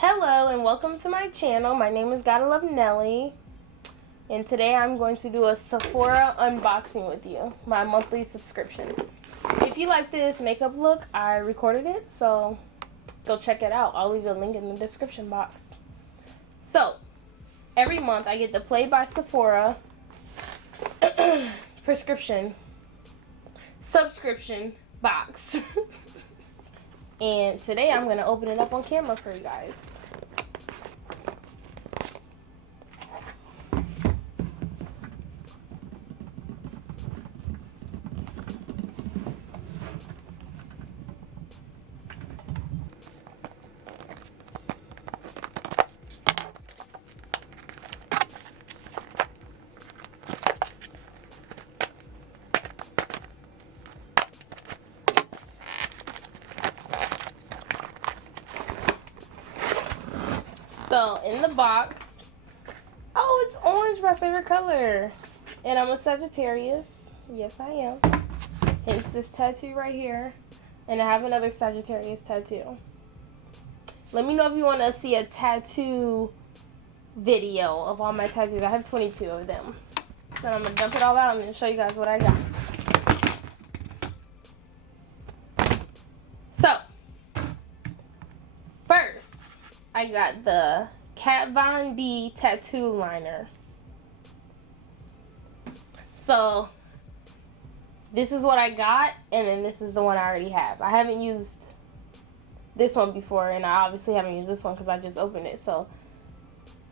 Hello and welcome to my channel. My name is GOTTALOVENELLEY and today I'm going to do a Sephora unboxing with you, my monthly subscription. If you like this makeup look, I recorded it, so go check it out. I'll leave a link in the description box. So, every month I get the Play by Sephora subscription box. And today I'm going to open it up on camera for you guys. So, in the box, oh, it's orange, my favorite color. And I'm a Sagittarius. Yes, I am. Hence this tattoo right here. And I have another Sagittarius tattoo. Let me know if you want to see a tattoo video of all my tattoos. I have 22 of them. So I'm going to dump it all out and show you guys what I got. So, first, I got the Kat Von D tattoo liner. So this is what I got, and then this is the one I already have. I haven't used this one before, and I obviously haven't used this one because I just opened it. So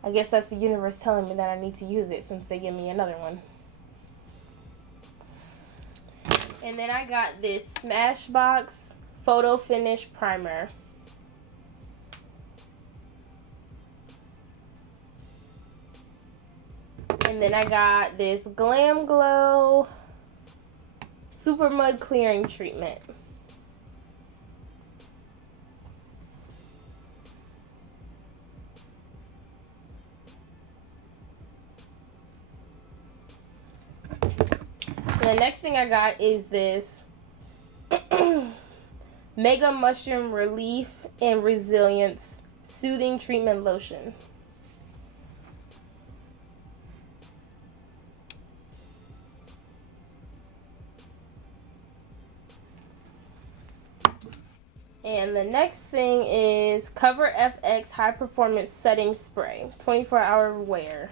I guess that's the universe telling me that I need to use it since they give me another one. And then I got this Smashbox Photo Finish Primer. And then I got this Glam Glow Super Mud Clearing Treatment. And the next thing I got is this Mega Mushroom Relief and Resilience Soothing Treatment Lotion. And the next thing is Cover FX High Performance Setting Spray, 24-hour wear.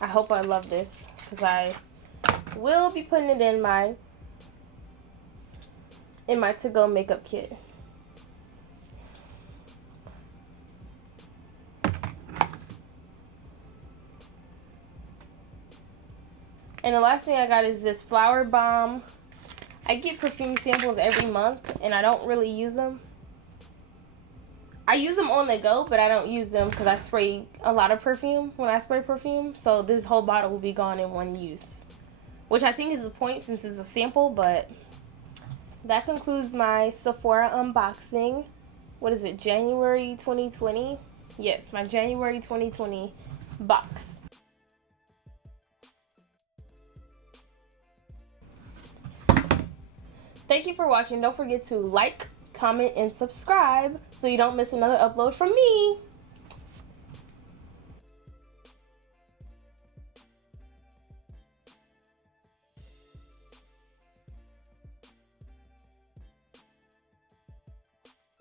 I hope I love this because I will be putting it in my to-go makeup kit. And the last thing I got is this Flower Bomb. I get perfume samples every month, and I don't really use them. I use them on the go, but I don't use them because I spray a lot of perfume when I spray perfume. So this whole bottle will be gone in one use, which I think is the point since it's a sample. But that concludes my Sephora unboxing. What is it, January 2020? Yes, my January 2020 box. Thank you for watching. Don't forget to like, comment, and subscribe so you don't miss another upload from me.